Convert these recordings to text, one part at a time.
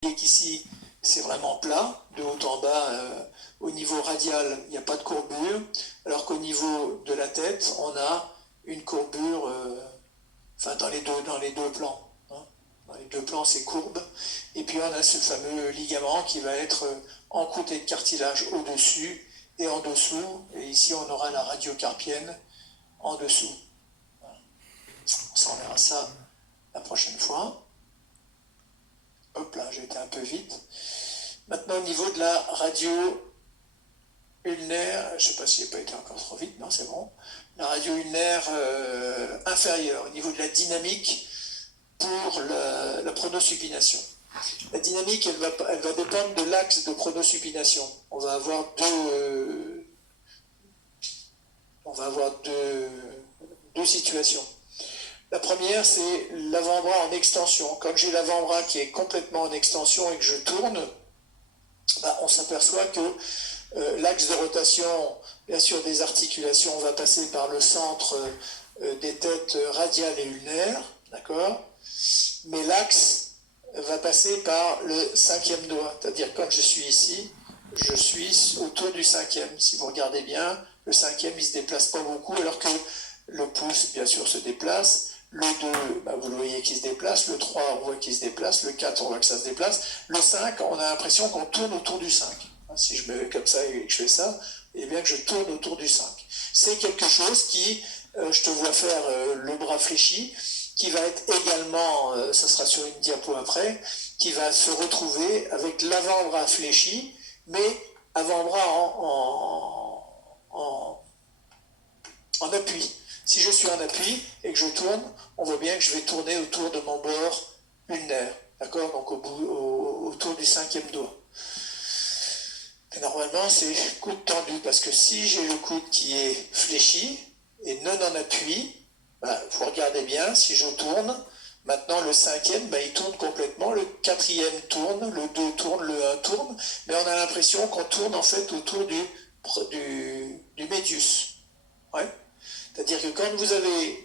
qu'ici, c'est vraiment plat, de haut en bas. Au niveau radial, il n'y a pas de courbure, alors qu'au niveau de la tête, on a une courbure, enfin dans les deux plans. Hein. Dans les deux plans, c'est courbe. Et puis on a ce fameux ligament qui va être encrouté de cartilage au-dessus et en dessous. Et ici, on aura la radiocarpienne en dessous. On s'en verra ça la prochaine fois. Hop là, j'ai été un peu vite. Maintenant, au niveau de la radio ulnaire, je ne sais pas si j'ai pas été encore trop vite, non, c'est bon. La radio ulnaire inférieure, au niveau de la dynamique pour la pronosupination. La dynamique, elle va dépendre de l'axe de pronosupination. On va avoir deux situations. La première, c'est l'avant-bras en extension. Quand j'ai l'avant-bras qui est complètement en extension et que je tourne, on s'aperçoit que l'axe de rotation, bien sûr, des articulations va passer par le centre des têtes radiales et ulnaires, d'accord ? Mais l'axe va passer par le cinquième doigt. C'est-à-dire, quand je suis ici, je suis autour du cinquième. Si vous regardez bien, le cinquième, il ne se déplace pas beaucoup, alors que le pouce, bien sûr, se déplace. Le 2, vous le voyez qui se déplace. Le 3, on voit qu'il se déplace. Le 4, on voit que ça se déplace. Le 5, on a l'impression qu'on tourne autour du 5. Si je me mets comme ça et que je fais ça, vous voyez bien que je tourne autour du 5. C'est quelque chose qui, je te vois faire le bras fléchi, qui va être également, ça sera sur une diapo après, qui va se retrouver avec l'avant-bras fléchi, mais avant-bras en appui. Si je suis en appui et que je tourne, on voit bien que je vais tourner autour de mon bord ulnaire, d'accord ? Donc autour du cinquième doigt. Et normalement, c'est coude tendu, parce que si j'ai le coude qui est fléchi et non en appui, vous regardez bien, si je tourne, maintenant le cinquième, il tourne complètement, le quatrième tourne, le 2 tourne, le 1 tourne, mais on a l'impression qu'on tourne en fait autour du médius. Ouais. C'est-à-dire que quand vous avez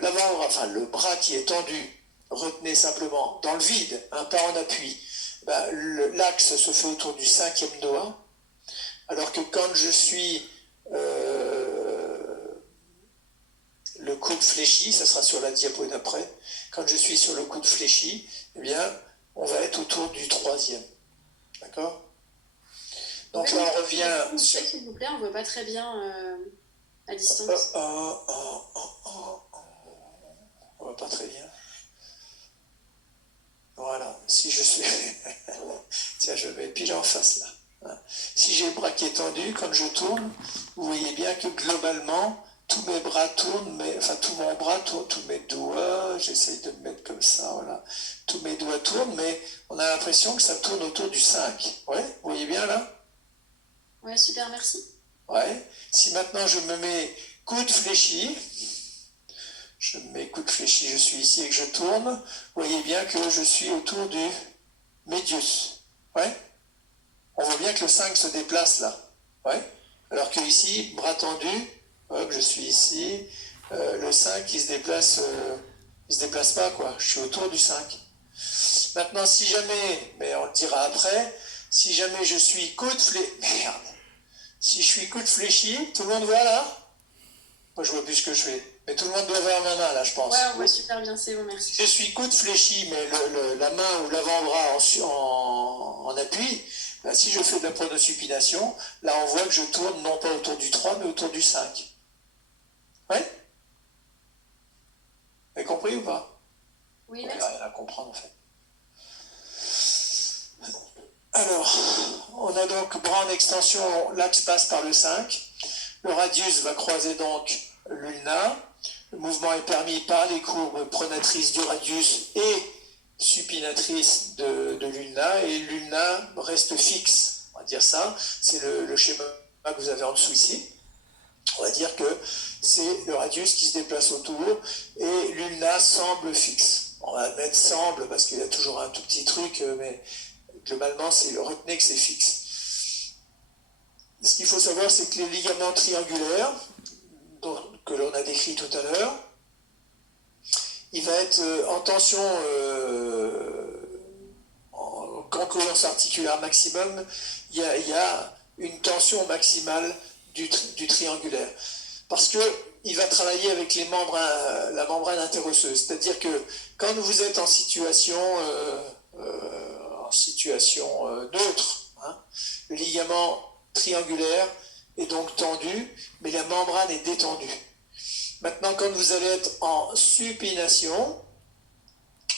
l'avant-bras, enfin le bras qui est tendu, retenez simplement dans le vide, pas en appui, l'axe se fait autour du cinquième doigt, alors que quand je suis le coude fléchi, ça sera sur la diapo d'après, quand je suis sur le coude fléchi, eh bien, on va être autour du troisième. D'accord ? Donc là, on revient... S'il vous plaît, on ne voit pas très bien à distance. On voit pas très bien. Voilà, si je suis... Tiens, je mets pile en face là. Si j'ai le bras qui est tendu, quand je tourne, vous voyez bien que globalement, tous mes bras tournent, tout mon bras tourne, tous mes doigts, j'essaye de me mettre comme ça, voilà. Tous mes doigts tournent, mais on a l'impression que ça tourne autour du 5. Ouais, vous voyez bien là ? Ouais, super, merci. Ouais, si maintenant je me mets coude fléchi, je me mets coude fléchi, je suis ici et que je tourne, vous voyez bien que je suis autour du médius. Ouais ? On voit bien que le 5 se déplace là. Ouais ? Alors que ici, bras tendu, hop, je suis ici, le 5 il se déplace pas quoi, je suis autour du 5. Maintenant si jamais, mais on le dira après, si jamais je suis coude fléchi, merde, si je suis coude fléchi, tout le monde voit là ? Moi je vois plus ce que je fais, mais tout le monde doit voir ma main là je pense. Ouais, on voit super bien, c'est bon, merci. Si je suis coude fléchi, mais la main ou l'avant-bras en appui, si je fais de la pronosupination, là on voit que je tourne non pas autour du 3, mais autour du 5. Ouais ? Vous avez compris ou pas ? Oui, il n'y merci. a rien à comprendre en fait. Alors, on a donc bras en extension, l'axe passe par le 5. Le radius va croiser donc l'ulna. Le mouvement est permis par les courbes pronatrices du radius et supinatrices de l'ulna. Et l'ulna reste fixe. On va dire ça. C'est le schéma que vous avez en dessous ici. On va dire que c'est le radius qui se déplace autour et l'ulna semble fixe. On va mettre semble parce qu'il y a toujours un tout petit truc, mais globalement, retenez que c'est fixe. Ce qu'il faut savoir, c'est que les ligaments triangulaires, que l'on a décrit tout à l'heure, il va être en tension encluance articulaire maximum, il y a une tension maximale du triangulaire. Parce qu'il va travailler avec la membrane interosseuse. C'est-à-dire que quand vous êtes en situation neutre, hein, le ligament triangulaire est donc tendu, mais la membrane est détendue. Maintenant, quand vous allez être en supination,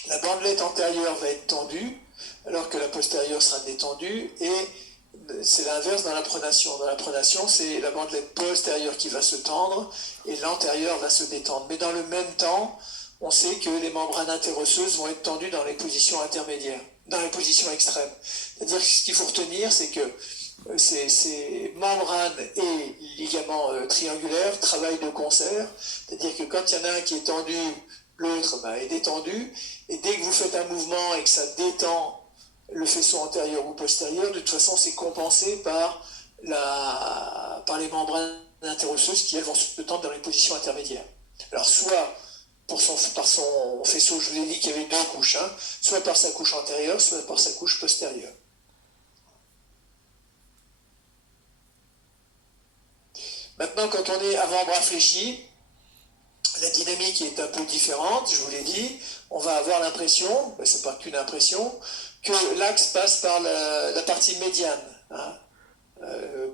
la bandelette antérieure va être tendue, alors que la postérieure sera détendue, et c'est l'inverse dans la pronation. Dans la pronation, c'est la bandelette postérieure qui va se tendre, et l'antérieure va se détendre. Mais dans le même temps, on sait que les membranes interosseuses vont être tendues dans les positions intermédiaires, dans les positions extrêmes. C'est-à-dire que ce qu'il faut retenir, c'est que ces membranes et ligaments triangulaires travaillent de concert. C'est-à-dire que quand il y en a un qui est tendu, l'autre est détendu, et dès que vous faites un mouvement et que ça détend le faisceau antérieur ou postérieur, de toute façon c'est compensé par les membranes interosseuses qui elles vont se tendre dans les positions intermédiaires. Alors soit par son faisceau, je vous ai dit qu'il y avait deux couches, hein, soit par sa couche antérieure, soit par sa couche postérieure. Maintenant, quand on est avant-bras fléchi, la dynamique est un peu différente, je vous l'ai dit. On va avoir l'impression, c'est pas qu'une impression, que l'axe passe par la partie médiane, hein,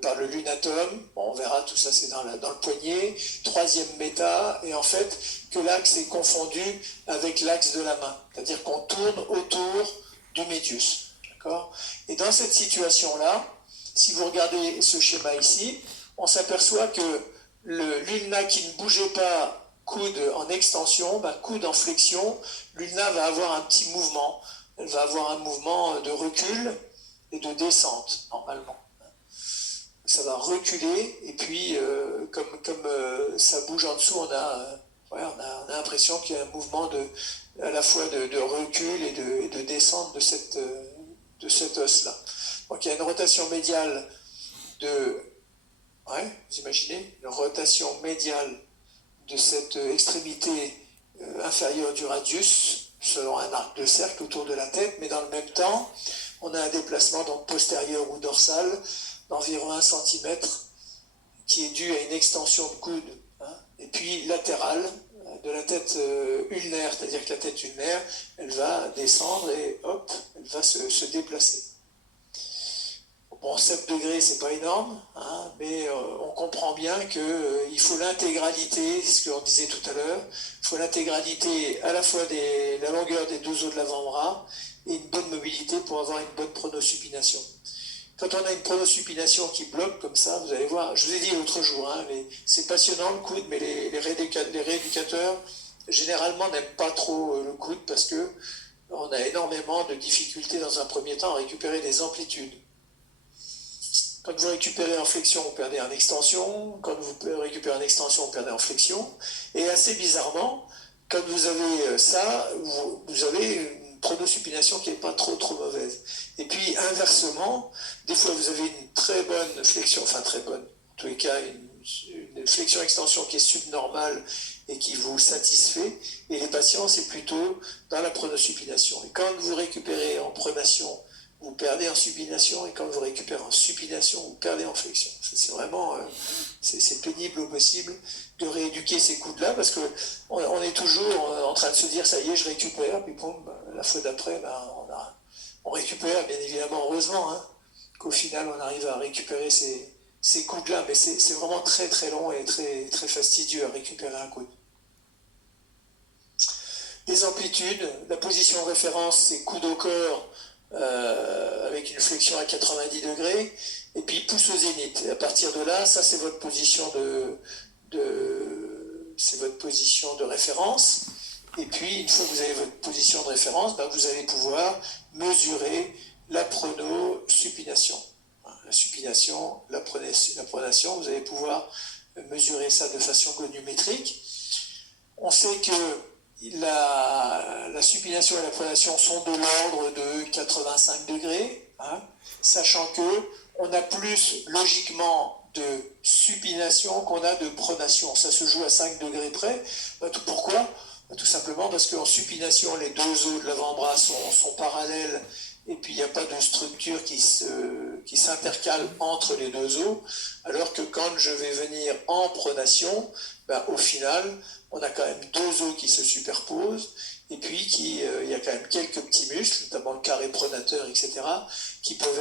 par le lunatum. Bon, on verra, tout ça c'est dans le poignet, troisième méta, et en fait que l'axe est confondu avec l'axe de la main. C'est-à-dire qu'on tourne autour du médius. D'accord ? Et dans cette situation-là, si vous regardez ce schéma ici, on s'aperçoit que l'ulna qui ne bougeait pas, coude en extension, coude en flexion, l'ulna va avoir un petit mouvement. Elle va avoir un mouvement de recul et de descente, normalement. Ça va reculer, et puis, comme ça bouge en dessous, on a l'impression qu'il y a un mouvement à la fois de recul et de descente de cet os-là. Donc il y a une rotation médiale vous imaginez, une rotation médiale de cette extrémité inférieure du radius, selon un arc de cercle autour de la tête, mais dans le même temps, on a un déplacement donc postérieur ou dorsal d'environ 1 cm qui est dû à une extension de coude, hein, et puis latérale de la tête ulnaire, c'est-à-dire que la tête ulnaire, elle va descendre et hop, elle va se déplacer. Bon, 7 degrés, c'est pas énorme, hein, mais on comprend bien qu'il faut l'intégralité, ce qu'on disait tout à l'heure, il faut l'intégralité à la fois de la longueur des deux os de l'avant-bras et une bonne mobilité pour avoir une bonne pronosupination. Quand on a une pronosupination qui bloque comme ça, vous allez voir, je vous ai dit l'autre jour, hein, c'est passionnant le coude, mais les rééducateurs généralement n'aiment pas trop le coude parce que on a énormément de difficultés dans un premier temps à récupérer des amplitudes. Quand vous récupérez en flexion, vous perdez en extension. Quand vous récupérez en extension, vous perdez en flexion. Et assez bizarrement, quand vous avez ça, vous avez une pronosupination qui n'est pas trop mauvaise. Et puis inversement, des fois vous avez une très bonne flexion, enfin très bonne, en tous les cas une flexion-extension qui est subnormale et qui vous satisfait. Et les patients, c'est plutôt dans la pronosupination. Et quand vous récupérez en pronation, vous perdez en supination, et quand vous récupérez en supination, vous perdez en flexion. C'est vraiment c'est pénible au possible de rééduquer ces coudes-là, parce qu'on est toujours en train de se dire, ça y est, je récupère, puis boum, la fois d'après, on récupère, bien évidemment, heureusement, hein, qu'au final, on arrive à récupérer ces coudes-là, mais c'est vraiment très très long et très, très fastidieux à récupérer un coude. Les amplitudes, la position référence, c'est coude au corps, avec une flexion à 90 degrés, et puis pouce au zénith. Et à partir de là, ça c'est votre position c'est votre position de référence. Et puis une fois que vous avez votre position de référence, vous allez pouvoir mesurer la pronosupination. La supination, la pronation, vous allez pouvoir mesurer ça de façon goniométrique. On sait que la supination et la pronation sont de l'ordre de 85 degrés, hein, sachant que on a plus logiquement de supination qu'on a de pronation. Ça se joue à 5 degrés près. Pourquoi ? Tout simplement parce qu'en supination, les deux os de l'avant-bras sont parallèles et puis il n'y a pas de structure qui s'intercale entre les deux os, alors que quand je vais venir en pronation, ben, au final, on a quand même deux os qui se superposent, et puis il y a quand même quelques petits muscles, notamment le carré pronateur, etc., qui peuvent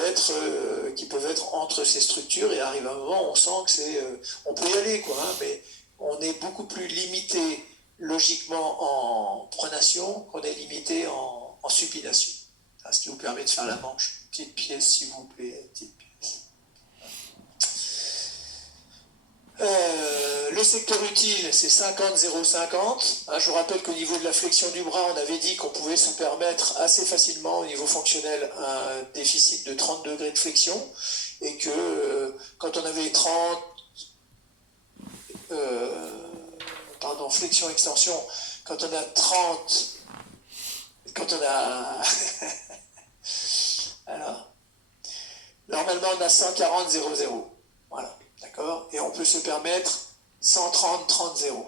être entre ces structures, et arrive un moment, on sent que on peut y aller, quoi, hein, mais on est beaucoup plus limité logiquement en pronation qu'on est limité en supination. Ce qui vous permet de faire la manche. Petite pièce, s'il vous plaît, petite pièce. Le secteur utile, c'est 50-0-50. Je vous rappelle qu'au niveau de la flexion du bras, on avait dit qu'on pouvait se permettre assez facilement au niveau fonctionnel un déficit de 30 degrés de flexion, et que quand on avait 30, flexion-extension, quand on a 30, quand on a... Alors, normalement, on a 140-0-0. Voilà, d'accord? Et on peut se permettre 130-30-0.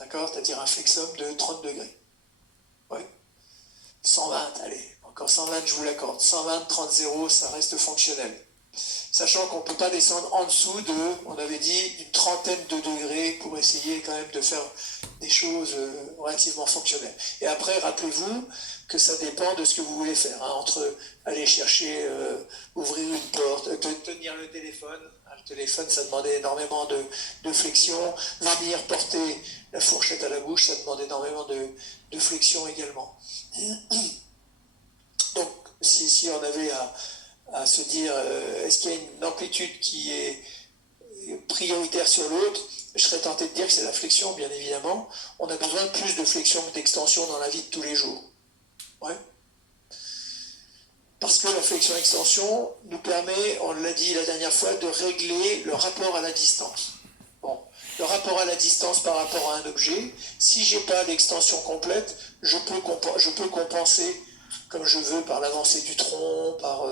D'accord? C'est-à-dire un flexum de 30 degrés. Oui. 120, allez, encore 120, je vous l'accorde. 120, 30-0, ça reste fonctionnel. Sachant qu'on ne peut pas descendre en dessous on avait dit, d'une trentaine de degrés pour essayer quand même de faire des choses relativement fonctionnelles. Et après, rappelez-vous que ça dépend de ce que vous voulez faire. Entre aller chercher, ouvrir une porte, tenir le téléphone. Le téléphone, ça demandait énormément de flexion. Venir porter la fourchette à la bouche, ça demande énormément de flexion également. Donc, si on avait à se dire est-ce qu'il y a une amplitude qui est prioritaire sur l'autre, je serais tenté de dire que c'est la flexion, bien évidemment. On a besoin de plus de flexion que d'extension dans la vie de tous les jours. Ouais. Parce que la flexion-extension nous permet, on l'a dit la dernière fois, de régler le rapport à la distance. Bon, le rapport à la distance par rapport à un objet, si je n'ai pas l'extension complète, je peux compenser comme je veux par l'avancée du tronc, par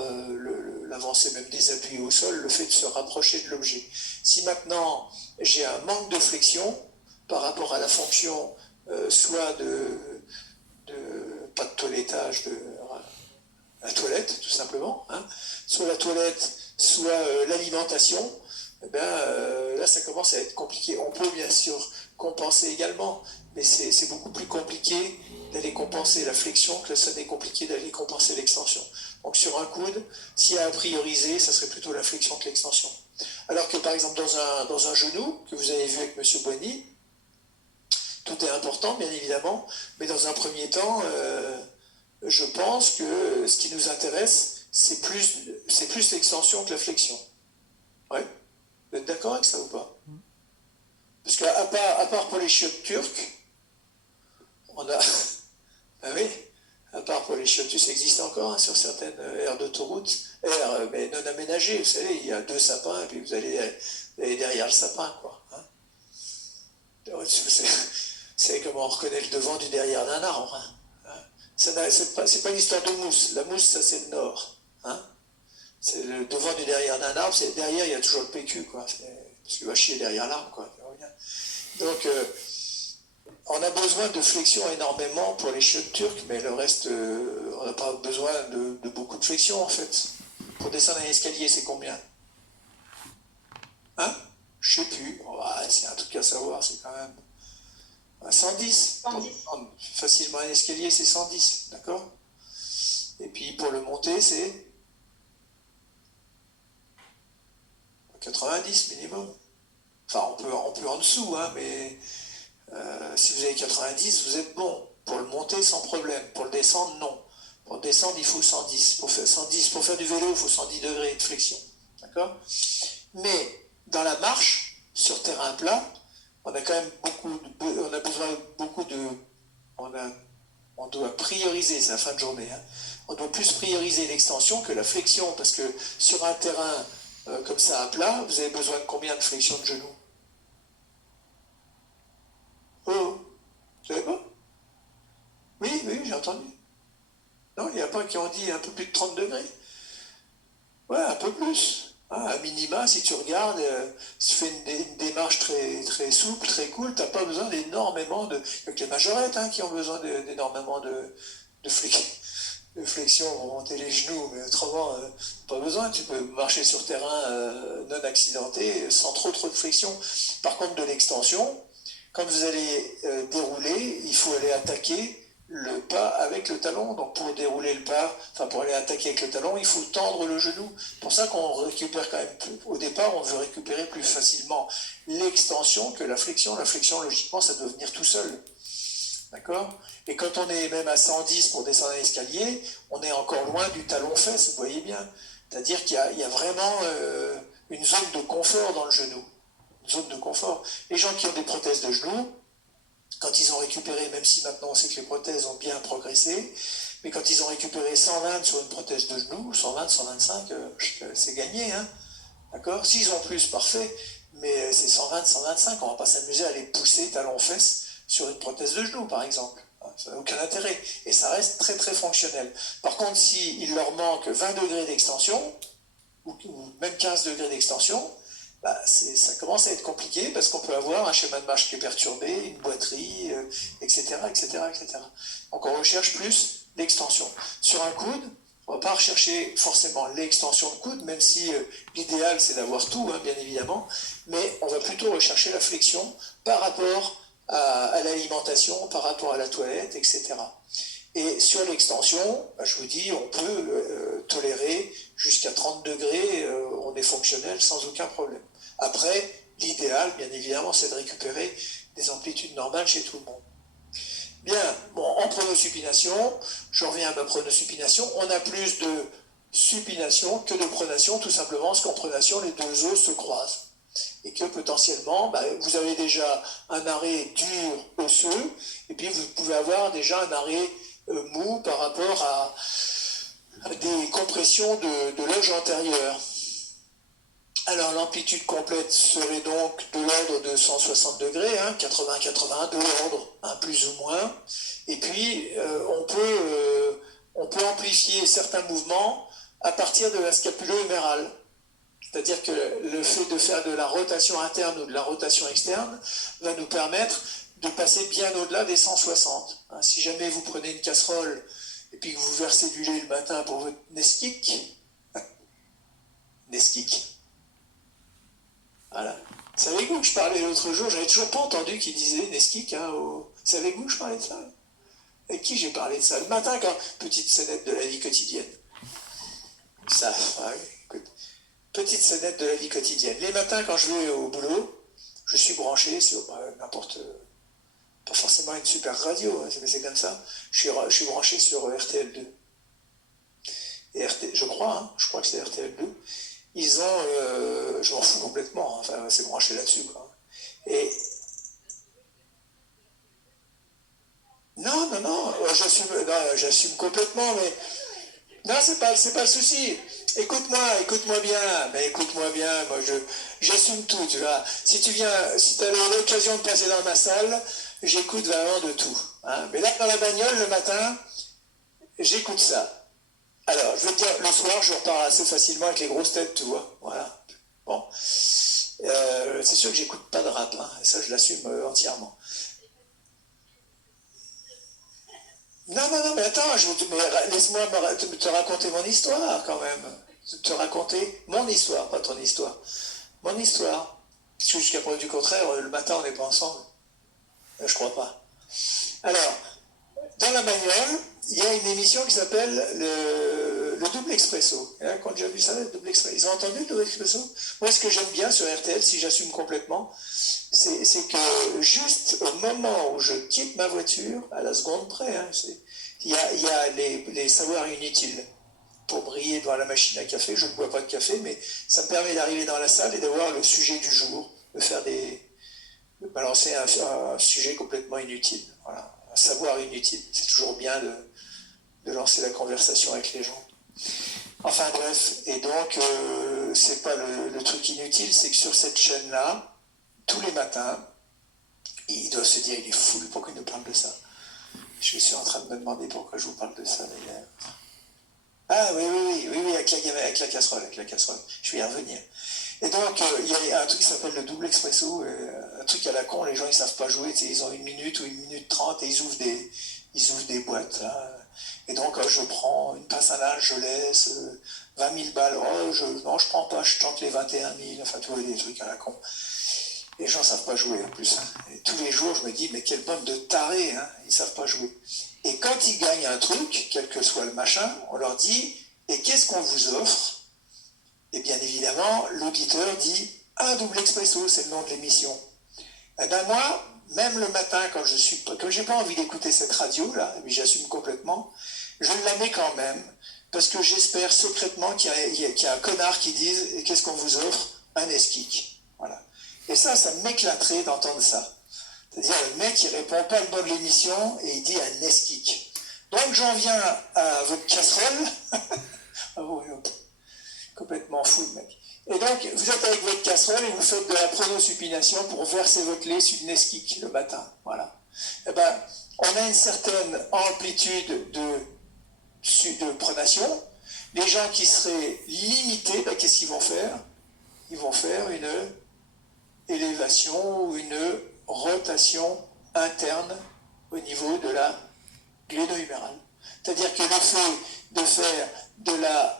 l'avancée même des appuis au sol, le fait de se rapprocher de l'objet. Si maintenant j'ai un manque de flexion par rapport à la fonction soit pas de toilettage, la toilette tout simplement, hein, soit la toilette, soit l'alimentation, là ça commence à être compliqué. On peut bien sûr compenser également, mais c'est beaucoup plus compliqué d'aller compenser la flexion que ça n'est compliqué d'aller compenser l'extension. Donc sur un coude, s'il y a à prioriser, ça serait plutôt la flexion que l'extension. Alors que par exemple dans un genou, que vous avez vu avec M. Boigny, tout est important bien évidemment, mais dans un premier temps, je pense que ce qui nous intéresse, c'est plus l'extension que la flexion. Ouais. Vous êtes d'accord avec ça ou pas? Parce qu'à part pour les chiottes turques, on a... Ah oui, à part pour les chiottes, ça existe encore hein, sur certaines aires d'autoroute, mais non aménagées, vous savez, il y a deux sapins, et puis vous allez derrière le sapin, quoi. Hein. Vous savez comment on reconnaît le devant du derrière d'un arbre. Hein. C'est pas une histoire de mousse. La mousse, ça c'est le nord. Hein. C'est le devant du derrière d'un arbre, c'est derrière, il y a toujours le PQ, quoi. Parce qu'il va chier derrière l'arbre, quoi. Donc, on a besoin de flexion énormément pour les chiottes turques, mais le reste, on n'a pas besoin de beaucoup de flexion, en fait. Pour descendre un escalier, c'est combien? Hein? Je sais plus. C'est un truc à savoir, c'est quand même 110. 110. Facilement un escalier, c'est 110, d'accord? Et puis pour le monter, c'est 90 minimum. Enfin, on peut en dessous, hein, mais si vous avez 90, vous êtes bon. Pour le monter, sans problème. Pour le descendre, non. Pour le descendre, il faut 110. Pour faire du vélo, il faut 110 degrés de flexion. D'accord? Mais dans la marche, sur terrain plat, on a quand même on a besoin beaucoup de... On doit prioriser, c'est la fin de journée, hein. On doit plus prioriser l'extension que la flexion, parce que sur un terrain comme ça à plat, vous avez besoin de combien de flexion de genoux? Oh, vous savez pas? Oui, j'ai entendu. Non, il n'y a pas qui ont dit un peu plus de 30 degrés. Ouais, un peu plus. Hein, à minima, si tu regardes, si tu fais une démarche très, très souple, très cool, tu n'as pas besoin d'énormément de... Il y a que les majorettes hein, qui ont besoin d'énormément de de flexion pour monter les genoux, mais autrement, pas besoin. Tu peux marcher sur terrain non accidenté sans trop de flexion. Par contre, de l'extension, quand vous allez dérouler, il faut aller attaquer le pas avec le talon. Donc pour dérouler le pas, enfin pour aller attaquer avec le talon, il faut tendre le genou. C'est pour ça qu'on récupère quand même plus. Au départ, on veut récupérer plus facilement l'extension que la flexion. La flexion, logiquement, ça doit venir tout seul. D'accord? Et quand on est même à 110 pour descendre un escalier, on est encore loin du talon-fesse, vous voyez bien. C'est-à-dire qu'il y a vraiment une zone de confort dans le genou. Une zone de confort. Les gens qui ont des prothèses de genoux, quand ils ont récupéré, même si maintenant on sait que les prothèses ont bien progressé, mais quand ils ont récupéré 120 sur une prothèse de genou, 120, 125, c'est gagné, hein. D'accord? S'ils ont plus, parfait, mais c'est 120, 125, on ne va pas s'amuser à les pousser talon-fesse sur une prothèse de genou, par exemple. Ça n'a aucun intérêt. Et ça reste très très fonctionnel. Par contre, s'il leur manque 20 degrés d'extension, ou même 15 degrés d'extension, bah ça commence à être compliqué parce qu'on peut avoir un schéma de marche qui est perturbé, une boiterie, etc., etc., etc. Donc on recherche plus l'extension. Sur un coude, on ne va pas rechercher forcément l'extension de coude, même si l'idéal c'est d'avoir tout, hein, bien évidemment, mais on va plutôt rechercher la flexion par rapport à l'alimentation, par rapport à la toilette, etc. Et sur l'extension, bah, je vous dis, on peut tolérer jusqu'à 30 degrés, on est fonctionnel sans aucun problème. Après, l'idéal, bien évidemment, c'est de récupérer des amplitudes normales chez tout le monde. Bien, bon, en pronosupination, je reviens à ma pronosupination, on a plus de supination que de pronation, tout simplement parce qu'en pronation, les deux os se croisent. Et que potentiellement, bah, vous avez déjà un arrêt dur osseux, et puis vous pouvez avoir déjà un arrêt mou par rapport à des compressions de loge antérieure. Alors l'amplitude complète serait donc de l'ordre de 160 degrés, hein, 80-80, de l'ordre, hein, plus ou moins. Et puis on peut amplifier certains mouvements à partir de la scapulo-humérale. C'est-à-dire que le fait de faire de la rotation interne ou de la rotation externe va nous permettre de passer bien au-delà des 160. Hein, si jamais vous prenez une casserole et puis que vous versez du lait le matin pour votre Nesquik, voilà. C'est avec vous que je parlais l'autre jour, j'avais toujours pas entendu qu'il disait Nesquik. Hein, c'est avec vous que je parlais de ça. Avec qui j'ai parlé de ça? Le matin, quand petite scénette de la vie quotidienne. Ça, ouais, écoute. Petite scénette de la vie quotidienne. Les matins, quand je vais au boulot, je suis branché sur n'importe... pas forcément une super radio, hein, mais c'est comme ça. Je suis branché sur RTL2. Et je crois que c'est RTL2. Ils ont... je m'en fous complètement, hein, enfin, c'est branché là-dessus, quoi. Et... Non, j'assume complètement, mais... Non, c'est pas le souci. Écoute-moi bien, moi j'assume tout, tu vois. Si tu as l'occasion de passer dans ma salle, j'écoute vraiment de tout. Hein. Mais là, dans la bagnole, le matin, j'écoute ça. Alors, je veux te dire, le soir, je repars assez facilement avec les grosses têtes, tu vois. Voilà. Bon. C'est sûr que j'écoute pas de rap, hein, et ça, je l'assume entièrement. Non, mais attends, laisse-moi te raconter mon histoire quand même. Te raconter mon histoire, pas ton histoire. Mon histoire. Parce que jusqu'à preuve du contraire, le matin, on n'est pas ensemble. Je crois pas. Alors, dans la bagnole, il y a une émission qui s'appelle le Double Expresso. Et là, quand j'ai vu ça, le Double Expresso. Ils ont entendu le Double Expresso? Moi, ce que j'aime bien sur RTL, si j'assume complètement, c'est que juste au moment où je quitte ma voiture, à la seconde près, hein, il y a les savoirs inutiles pour briller devant la machine à café. Je ne bois pas de café, mais ça me permet d'arriver dans la salle et d'avoir le sujet du jour, de balancer un sujet complètement inutile. Voilà, un savoir inutile. C'est toujours bien de lancer la conversation avec les gens. Enfin bref, et donc c'est pas le truc inutile, c'est que sur cette chaîne-là, tous les matins, il doit se dire, il est fou, pourquoi il nous parle de ça? Je suis en train de me demander pourquoi je vous parle de ça d'ailleurs. Ah oui, avec la casserole, je vais y revenir. Et donc, il y a un truc qui s'appelle le double expresso, un truc à la con, les gens ils savent pas jouer, ils ont 1 minute ou 1 minute 30 et ils ouvrent des boîtes, là. Et donc, je prends une passe à linge, je laisse 20 000 balles. Non, je prends pas, je tente les 21 000. Enfin, tu vois, des trucs à la con. Les gens ne savent pas jouer en plus. Et tous les jours, je me dis, mais quelle bande de tarés, hein, ils ne savent pas jouer. Et quand ils gagnent un truc, quel que soit le machin, on leur dit, et qu'est-ce qu'on vous offre? Et bien évidemment, l'auditeur dit, un double expresso, c'est le nom de l'émission. Eh bien moi, même le matin, quand j'ai pas envie d'écouter cette radio-là, et puis j'assume complètement, je la mets quand même, parce que j'espère secrètement qu'il y a un connard qui dise, et qu'est-ce qu'on vous offre? Un esquic. Voilà. Et ça m'éclaterait d'entendre ça. C'est-à-dire, le mec, il répond pas le nom de l'émission, et il dit un esquic. Donc j'en viens à votre casserole. Ah bon, complètement fou, le mec. Et donc, vous êtes avec votre casserole et vous faites de la pronosupination pour verser votre lait sur une esquique le matin. Voilà. Eh ben, on a une certaine amplitude de pronation. Les gens qui seraient limités, ben, qu'est-ce qu'ils vont faire? Ils vont faire une élévation ou une rotation interne au niveau de la gléno-humérale. C'est-à-dire que le fait de faire de la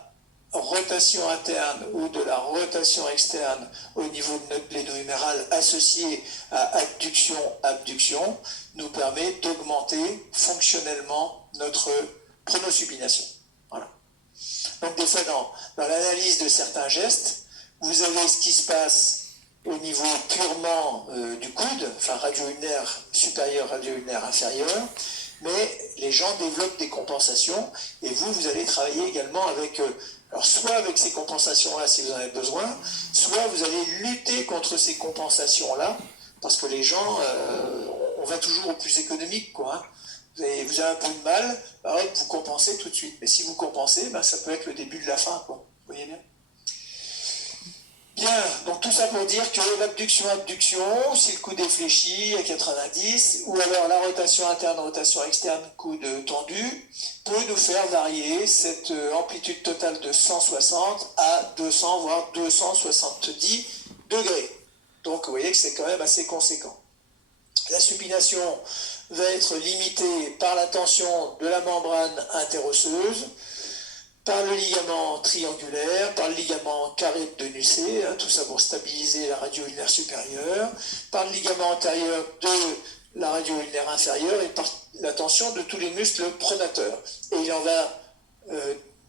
rotation interne ou de la rotation externe au niveau de notre gléno-humérale associée à adduction-abduction nous permet d'augmenter fonctionnellement notre pronosupination. Voilà. Donc des fois dans l'analyse de certains gestes, vous avez ce qui se passe au niveau purement du coude, enfin radio-ulnaire supérieur, radio-ulnaire inférieur, mais les gens développent des compensations et vous allez travailler également avec alors soit avec ces compensations-là si vous en avez besoin, soit vous allez lutter contre ces compensations-là, parce que les gens, on va toujours au plus économique, quoi. Hein. Vous avez un peu de mal, bah hop, vous compensez tout de suite. Mais si vous compensez, bah, ça peut être le début de la fin, quoi. Vous voyez bien? Bien, donc tout ça pour dire que l'abduction-abduction, si le coude est fléchi à 90, ou alors la rotation interne, rotation externe, coude tendu, peut nous faire varier cette amplitude totale de 160 à 200, voire 270 degrés. Donc vous voyez que c'est quand même assez conséquent. La supination va être limitée par la tension de la membrane interosseuse, par le ligament triangulaire, par le ligament carré de Nucé, hein, tout ça pour stabiliser la radio-ulnaire supérieure, par le ligament antérieur de la radio-ulnaire inférieure et par la tension de tous les muscles pronateurs. Et il en va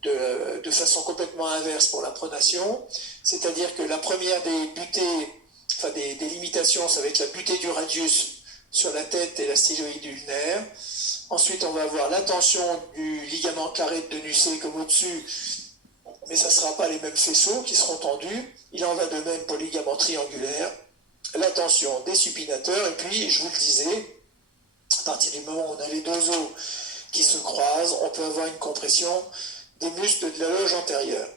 de façon complètement inverse pour la pronation, c'est-à-dire que la première des butées, enfin des limitations, ça va être la butée du radius sur la tête et la styloïde ulnaire. Ensuite, on va avoir la tension du ligament carré de Nucé comme au-dessus, mais ça ne sera pas les mêmes faisceaux qui seront tendus. Il en va de même pour le ligament triangulaire, la tension des supinateurs, et puis, je vous le disais, à partir du moment où on a les deux os qui se croisent, on peut avoir une compression des muscles de la loge antérieure.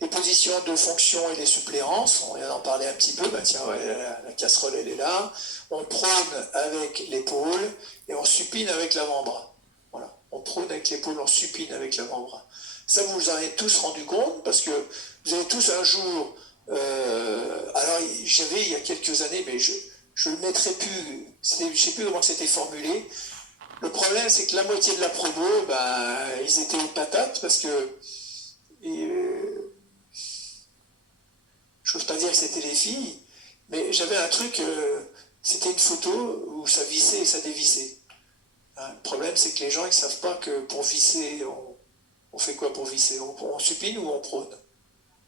Les positions de fonction et les suppléances, on vient d'en parler un petit peu, ben tiens, ouais, la casserole elle est là, on prône avec l'épaule et on supine avec l'avant-bras. Voilà, on prône avec l'épaule, on supine avec l'avant-bras. Ça vous en avez tous rendu compte parce que vous avez tous un jour, alors j'avais il y a quelques années, mais je le mettrai plus, je ne sais plus comment c'était formulé. Le problème c'est que la moitié de la promo, ben, ils étaient aux patates parce que je n'ose pas dire que c'était les filles, mais j'avais un truc, c'était une photo où ça vissait et ça dévissait. Hein, le problème, c'est que les gens, ils ne savent pas que pour visser, on fait quoi pour visser? On supine ou on prône?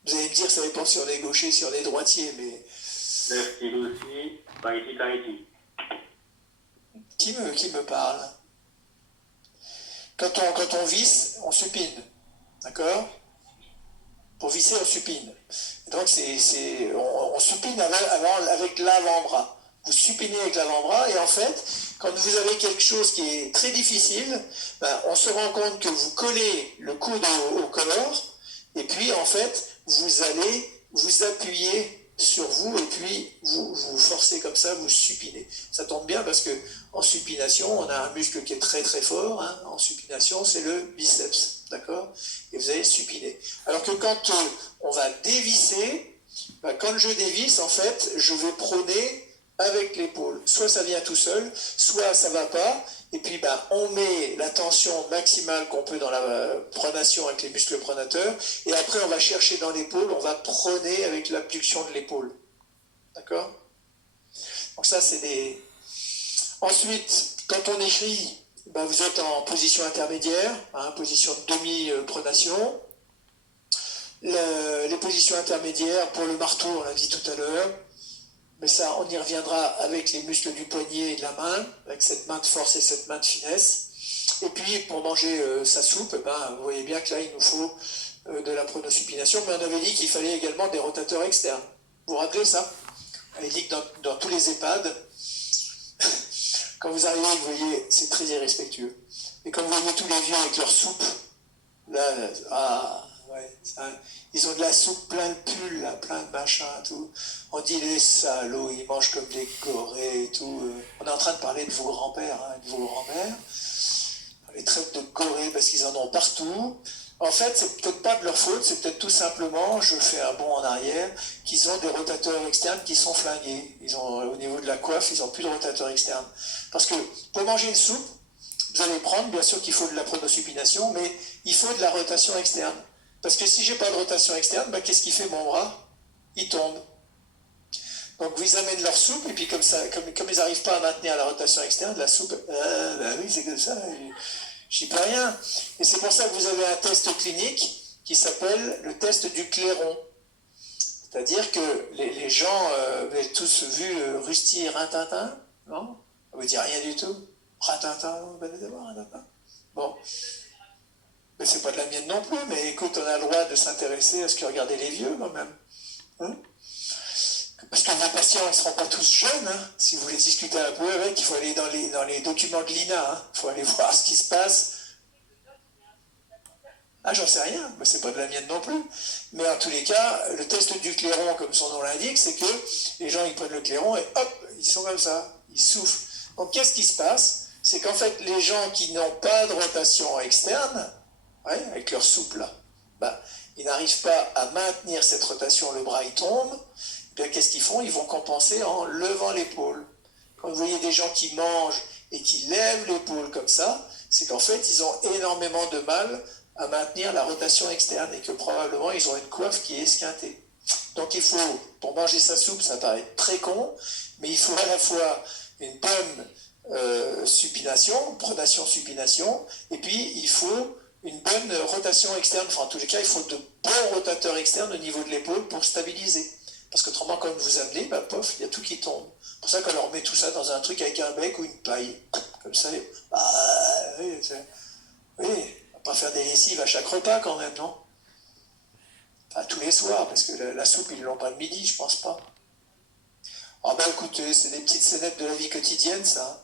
Vous allez me dire, ça dépend si on est gaucher, si on est droitier, mais... Merci aussi, Tahiti. Qui me parle? Quand on visse, on supine. D'accord? Pour visser, on supine. Donc, on supine avec l'avant-bras. Vous supinez avec l'avant-bras et en fait, quand vous avez quelque chose qui est très difficile, ben, on se rend compte que vous collez le coude au corps et puis en fait, vous allez vous appuyer sur vous et puis vous forcez comme ça, vous supinez. Ça tombe bien parce que en supination, on a un muscle qui est très très fort. Hein. En supination, c'est le biceps. D'accord? Et vous allez supiner. Alors que quand on va dévisser, ben, quand je dévisse, en fait, je vais prôner avec l'épaule. Soit ça vient tout seul, soit ça ne va pas, et puis on met la tension maximale qu'on peut dans la pronation avec les muscles pronateurs, et après on va chercher dans l'épaule, on va prôner avec l'abduction de l'épaule. D'accord? Donc ça c'est des... Ensuite, quand on écrit, vous êtes en position intermédiaire, position de demi-pronation. Les positions intermédiaires, pour le marteau, on l'a dit tout à l'heure, mais ça, on y reviendra avec les muscles du poignet et de la main, avec cette main de force et cette main de finesse. Et puis, pour manger sa soupe, vous voyez bien que là, il nous faut de la pronosupination, mais on avait dit qu'il fallait également des rotateurs externes. Vous vous rappelez ça? On avait dit que dans tous les EHPAD, quand vous arrivez, vous voyez, c'est très irrespectueux. Et quand vous voyez tous les vieux avec leur soupe, là, ils ont de la soupe plein de pulls, là, plein de machins, tout. On dit les salauds, ils mangent comme des gorées et tout. On est en train de parler de vos grands-pères, de vos grands-mères. On les traite de gorées parce qu'ils en ont partout. En fait, c'est peut-être pas de leur faute, c'est peut-être tout simplement, je fais un bond en arrière, qu'ils ont des rotateurs externes qui sont flingués. Au niveau de la coiffe, ils n'ont plus de rotateurs externes. Parce que pour manger une soupe, vous allez prendre, bien sûr qu'il faut de la pronosupination, mais il faut de la rotation externe. Parce que si j'ai pas de rotation externe, qu'est-ce qu'il fait mon bras? Il tombe. Donc ils amènent leur soupe, et puis comme ils n'arrivent pas à maintenir la rotation externe, la soupe, oui, c'est comme ça, j'y peux rien. Et c'est pour ça que vous avez un test clinique qui s'appelle le test du clairon. C'est-à-dire que les gens, vous avez tous vu Rusty et Rintintin, non? Ça vous dit rien du tout? Rintintin, vous venez de voir Rintintin? Bon. Mais c'est pas de la mienne non plus, mais écoute, on a le droit de s'intéresser à ce que regardaient les vieux quand même. Parce que vos patients, ils ne seront pas tous jeunes. Si vous voulez discuter un peu avec, il faut aller dans les documents de l'INA. Il faut aller voir ce qui se passe. J'en sais rien, mais c'est pas de la mienne non plus. Mais en tous les cas, le test du clairon, comme son nom l'indique, c'est que les gens, ils prennent le clairon et hop, ils sont comme ça, ils soufflent. Donc qu'est-ce qui se passe? C'est qu'en fait, les gens qui n'ont pas de rotation externe, avec leur soupe là, ils n'arrivent pas à maintenir cette rotation, le bras il tombe, bien qu'est-ce qu'ils font? Ils vont compenser en levant l'épaule. Quand vous voyez des gens qui mangent et qui lèvent l'épaule comme ça, c'est qu'en fait ils ont énormément de mal à maintenir la rotation externe et que probablement ils ont une coiffe qui est esquintée. Donc il faut, pour manger sa soupe, ça paraît très con, mais il faut à la fois une bonne supination, pronation-supination, et puis il faut une bonne rotation externe, en tous les cas, il faut de bons rotateurs externes au niveau de l'épaule pour stabiliser. Parce qu'autrement, quand vous amenez, pof, il y a tout qui tombe. C'est pour ça qu'on leur met tout ça dans un truc avec un bec ou une paille. Comme ça, oui, on va pas faire des lessives à chaque repas quand même, non? Enfin, tous les soirs, parce que la soupe, ils ne l'ont pas le midi, je pense pas. Écoutez, c'est des petites scénettes de la vie quotidienne, ça.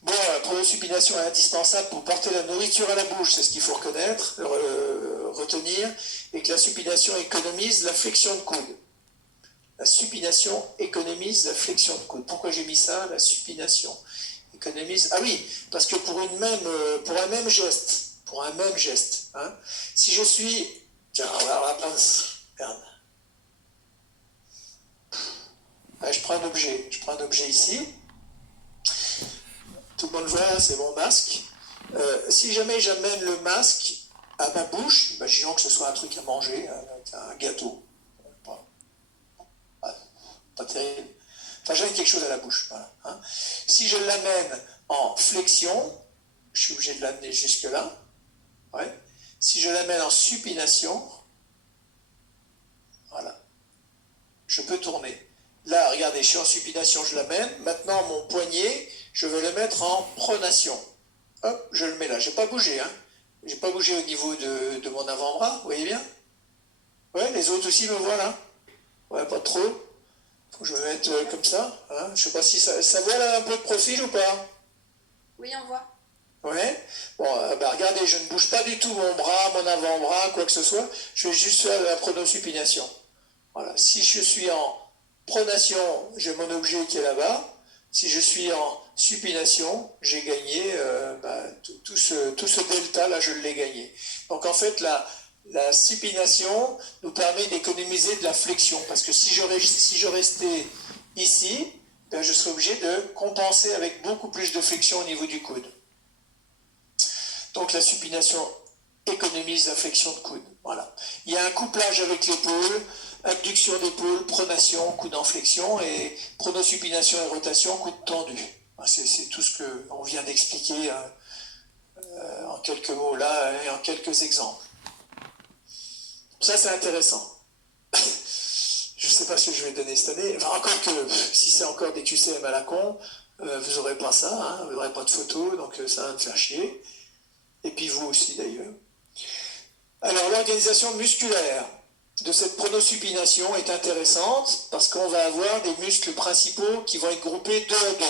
Bon, la pronosupination est indispensable pour porter la nourriture à la bouche, c'est ce qu'il faut retenir, et que la supination économise la flexion de coude. La supination économise la flexion de coude. Pourquoi j'ai mis ça? La supination économise... Ah oui, parce que pour un même geste, si je suis... Tiens, on va la pince. Merde. Je prends un objet ici. Tout le monde voit, c'est mon masque. Si jamais j'amène le masque à ma bouche, imaginons que ce soit un truc à manger, un gâteau. Pas terrible. Enfin, j'amène quelque chose à la bouche. Voilà, Si je l'amène en flexion, je suis obligé de l'amener jusque-là. Si je l'amène en supination, voilà, je peux tourner. Là, regardez, je suis en supination, je l'amène. Maintenant, mon poignet, je vais le mettre en pronation. Hop, je le mets là. Je n'ai pas bougé. Je n'ai pas bougé au niveau de mon avant-bras, vous voyez bien? Les autres aussi me voient là. Pas trop. Faut que je me mette comme ça. Je ne sais pas si ça voit là un peu de profil ou pas? Oui, on voit. Bon, regardez, je ne bouge pas du tout mon bras, mon avant-bras, quoi que ce soit. Je vais juste faire la pronosupination. Voilà. Si je suis en pronation, j'ai mon objet qui est là-bas. Si je suis en supination, j'ai gagné tout ce delta là, je l'ai gagné. Donc en fait, la supination nous permet d'économiser de la flexion, parce que si je restais ici, ben, je serai obligé de compenser avec beaucoup plus de flexion au niveau du coude. Donc la supination économise la flexion de coude. Voilà. Il y a un couplage avec l'épaule, abduction d'épaule, pronation, coude en flexion, et pronosupination et rotation, coude tendu. C'est tout ce qu'on vient d'expliquer en quelques mots là et en quelques exemples. Ça, c'est intéressant. Je ne sais pas ce que je vais donner cette année. Enfin, encore que si c'est encore des QCM à la con, vous n'aurez pas ça, hein, vous n'aurez pas de photos, donc ça va me faire chier. Et puis vous aussi d'ailleurs. Alors l'organisation musculaire de cette pronosupination est intéressante parce qu'on va avoir des muscles principaux qui vont être groupés deux à deux.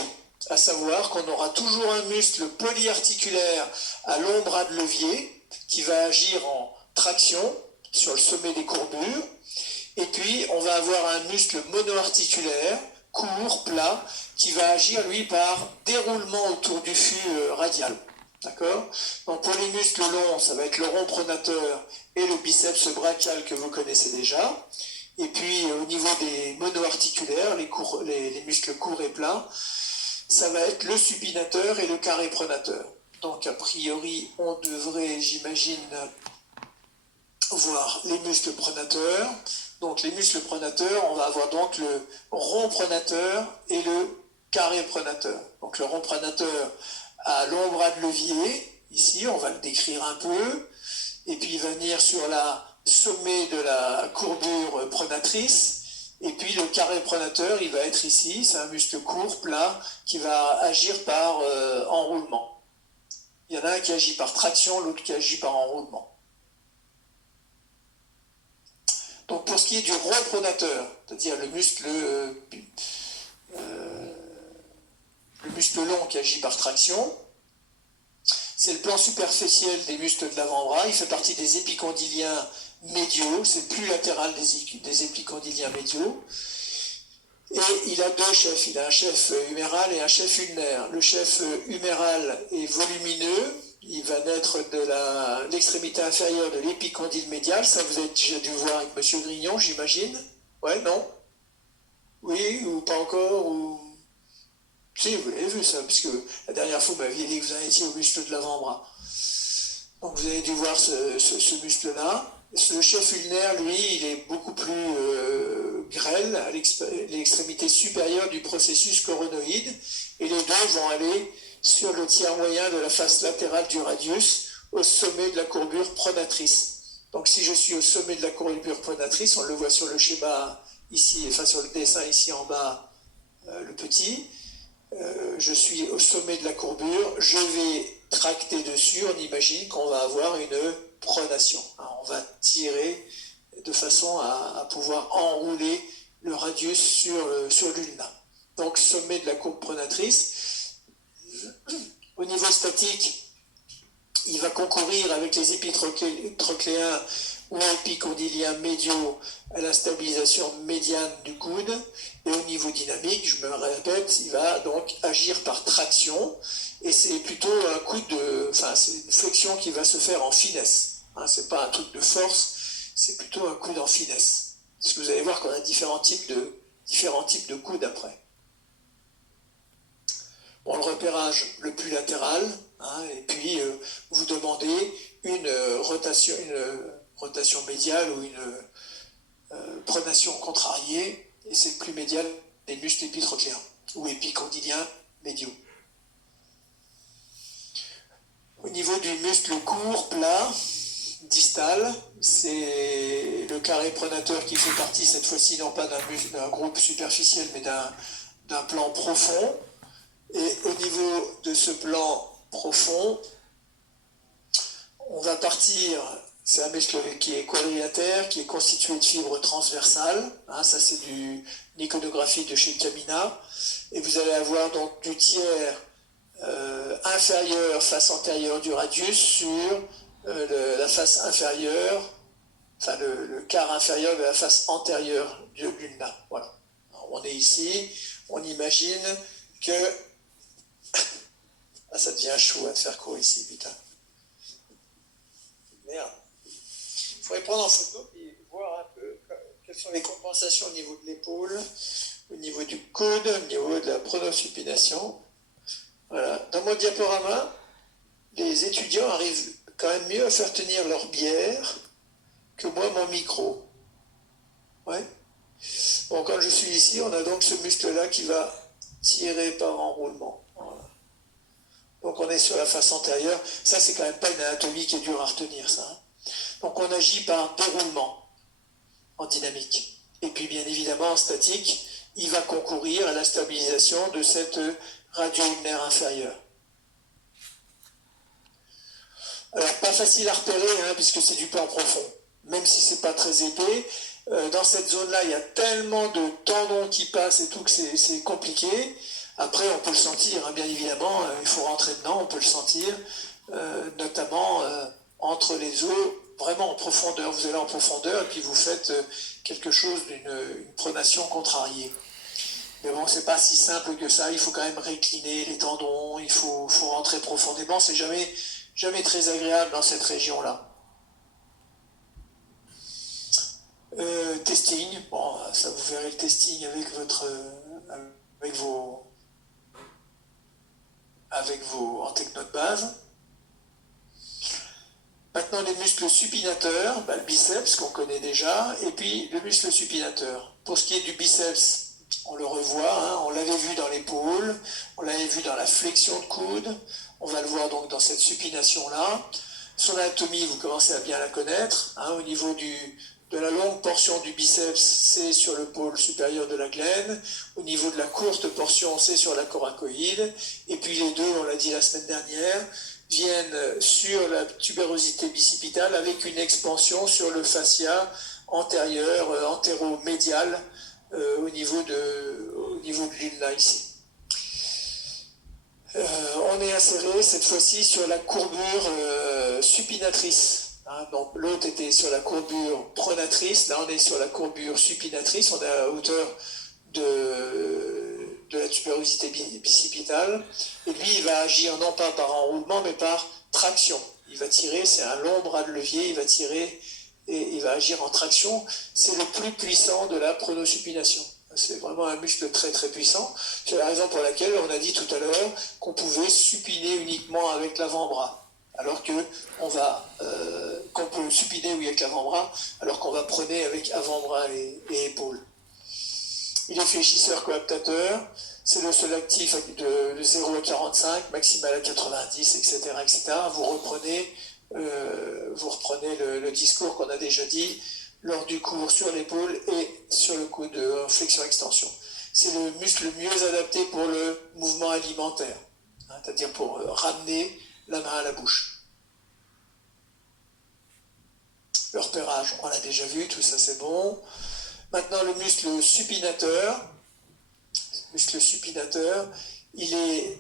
À savoir qu'on aura toujours un muscle polyarticulaire à long bras de levier qui va agir en traction sur le sommet des courbures. Et puis on va avoir un muscle monoarticulaire, court, plat, qui va agir lui par déroulement autour du fût radial. D'accord? Donc pour les muscles longs, ça va être le rond pronateur et le biceps brachial que vous connaissez déjà. Et puis au niveau des monoarticulaires, les muscles courts et plats, ça va être le supinateur et le carré pronateur. Donc a priori, on devrait, j'imagine, voir les muscles pronateurs. Donc les muscles pronateurs, on va avoir donc le rond pronateur et le carré pronateur. Donc le rond pronateur à long bras de levier, ici on va le décrire un peu, et puis il va venir sur la sommet de la courbure pronatrice, et puis le carré pronateur, il va être ici, c'est un muscle court, plat, qui va agir par enroulement. Il y en a un qui agit par traction, l'autre qui agit par enroulement. Donc pour ce qui est du rond pronateur, c'est-à-dire le muscle long qui agit par traction, c'est le plan superficiel des muscles de l'avant-bras, il fait partie des épicondyliens médiaux, c'est le plus latéral des épicondyliens médiaux, et il a deux chefs, il a un chef huméral et un chef ulnaire. Le chef huméral est volumineux, il va naître de l'extrémité inférieure de l'épicondyle médial, ça vous avez déjà dû voir avec M. Grignon, j'imagine. Ouais, non? Oui, ou pas encore, ou... Si, vous l'avez vu ça, puisque la dernière fois, vous m'aviez dit que vous en étiez au muscle de l'avant-bras. Donc vous avez dû voir ce muscle-là. Le chef ulnaire, lui, il est beaucoup plus grêle à l'extrémité supérieure du processus coronoïde, et les deux vont aller sur le tiers moyen de la face latérale du radius, au sommet de la courbure pronatrice. Donc si je suis au sommet de la courbure pronatrice, on le voit sur le schéma ici, enfin sur le dessin ici en bas, le petit, je suis au sommet de la courbure, je vais tracter dessus, on imagine qu'on va avoir une pronation. On va tirer de façon à pouvoir enrouler le radius sur l'ulna. Donc sommet de la courbe pronatrice. Au niveau statique, il va concourir avec les épitrocléens ou épicondyliens médiaux à la stabilisation médiane du coude. Et au niveau dynamique, je me répète, il va donc agir par traction. Et c'est plutôt un coup c'est une flexion qui va se faire en finesse. C'est pas un truc de force, c'est plutôt un coude en finesse. Parce que vous allez voir qu'on a différents types de coudes après. Bon, le repérage le plus latéral, et puis vous demandez une rotation médiale ou une pronation contrariée, et c'est le plus médial des muscles épitrocléens ou épicondyliens médiaux. Au niveau du muscle court, plat, distal, c'est le carré pronateur qui fait partie cette fois-ci non pas d'un groupe superficiel mais d'un plan profond. Et au niveau de ce plan profond, on va partir, c'est un muscle qui est quadrilatère, qui est constitué de fibres transversales, ça c'est une iconographie de chez Camina, et vous allez avoir donc du tiers inférieur, face antérieure du radius sur la face inférieure, enfin le quart inférieur de la face antérieure de l'ulna. Voilà. Alors, on est ici, on imagine que ça devient chaud à te faire courir ici, putain. Merde. Il faudrait prendre en photo et voir un peu quelles sont les compensations au niveau de l'épaule, au niveau du coude, au niveau de la pronosupination. Voilà. Dans mon diaporama, les étudiants arrivent quand même mieux à faire tenir leur bière que moi mon micro. Ouais. Bon, quand je suis ici, on a donc ce muscle-là qui va tirer par enroulement. Voilà. Donc on est sur la face antérieure. Ça, c'est quand même pas une anatomie qui est dure à retenir, ça. Hein. Donc on agit par déroulement en dynamique. Et puis bien évidemment en statique, il va concourir à la stabilisation de cette radio ulnaire inférieure. Alors pas facile à repérer, hein, puisque c'est du plan profond. Même si c'est pas très épais, dans cette zone-là, il y a tellement de tendons qui passent et tout que c'est compliqué. Après, on peut le sentir, hein, bien évidemment, il faut rentrer dedans, on peut le sentir, notamment entre les os, vraiment en profondeur. Vous allez en profondeur et puis vous faites quelque chose d'une pronation contrariée. Mais bon, c'est pas si simple que ça, il faut quand même récliner les tendons, il faut rentrer profondément, c'est jamais très agréable dans cette région-là. Testing, bon, ça vous verrez le testing avec vos en techno de base. Maintenant les muscles supinateurs, le biceps qu'on connaît déjà, et puis le muscle supinateur. Pour ce qui est du biceps, on le revoit, hein, on l'avait vu dans l'épaule, on l'avait vu dans la flexion de coude, on va le voir donc dans cette supination-là. Son anatomie, vous commencez à bien la connaître, hein, au niveau de la longue portion du biceps, c'est sur le pôle supérieur de la glène. Au niveau de la courte portion, c'est sur la coracoïde. Et puis les deux, on l'a dit la semaine dernière, viennent sur la tubérosité bicipitale avec une expansion sur le fascia antérieur, antéro-médial, au niveau de l'ulna ici. On est inséré cette fois-ci sur la courbure supinatrice. Hein, donc l'autre était sur la courbure pronatrice, là on est sur la courbure supinatrice, on est à la hauteur de la tubérosité bicipitale, et lui il va agir non pas par enroulement mais par traction. Il va tirer, c'est un long bras de levier, il va tirer et il va agir en traction. C'est le plus puissant de la pronosupination. C'est vraiment un muscle très très puissant. C'est la raison pour laquelle on a dit tout à l'heure qu'on pouvait supiner uniquement avec l'avant-bras. Alors qu'on peut supiner avec l'avant-bras, alors qu'on va prôner avec avant-bras et épaules. Il est fléchisseur coaptateur, c'est le seul actif de 0 à 45, maximal à 90, etc. etc. Vous reprenez le discours qu'on a déjà dit lors du cours sur l'épaule et sur le coude de flexion-extension. C'est le muscle le mieux adapté pour le mouvement alimentaire, hein, c'est-à-dire pour ramener la main à la bouche. Le repérage, on l'a déjà vu, tout ça c'est bon. Maintenant le muscle supinateur, il est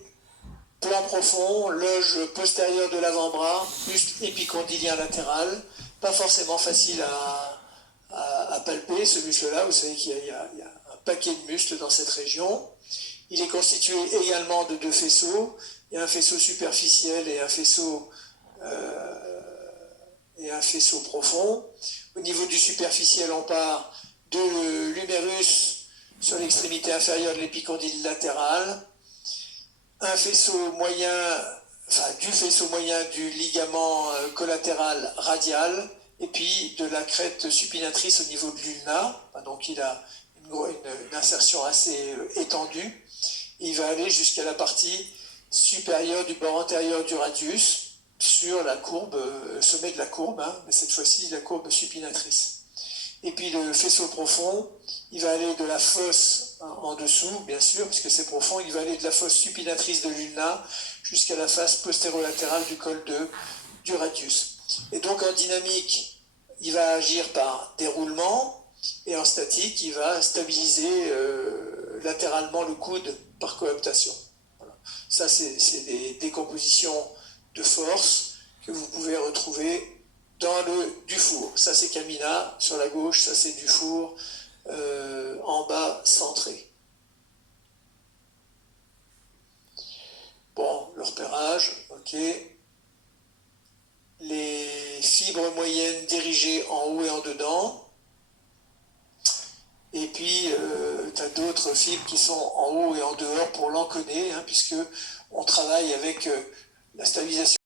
plan profond, loge postérieure de l'avant-bras, muscle épicondylien latéral, pas forcément facile à palper ce muscle-là, vous savez qu'il y a un paquet de muscles dans cette région. Il est constitué également de deux faisceaux, il y a un faisceau superficiel et un faisceau profond. Au niveau du superficiel, on part de l'humérus sur l'extrémité inférieure de l'épicondyle latéral, un faisceau moyen, du faisceau moyen du ligament collatéral radial, et puis de la crête supinatrice au niveau de l'ulna. Donc il a une insertion assez étendue. Il va aller jusqu'à la partie supérieure du bord antérieur du radius, sur la courbe, sommet de la courbe, hein, mais cette fois-ci la courbe supinatrice. Et puis le faisceau profond, il va aller de la fosse en dessous, bien sûr, puisque c'est profond, il va aller de la fosse supinatrice de l'ulna jusqu'à la face postérolatérale du col du radius. Et donc en dynamique, il va agir par déroulement, et en statique, il va stabiliser latéralement le coude par coaptation. Voilà. Ça, c'est des décompositions de force que vous pouvez retrouver dans le Dufour. Ça, c'est Camina, sur la gauche, ça, c'est Dufour, en bas, centré. Bon, le repérage, ok. Les fibres moyennes dirigées en haut et en dedans. Et puis, tu as d'autres fibres qui sont en haut et en dehors pour l'encoder, hein, puisque on travaille avec la stabilisation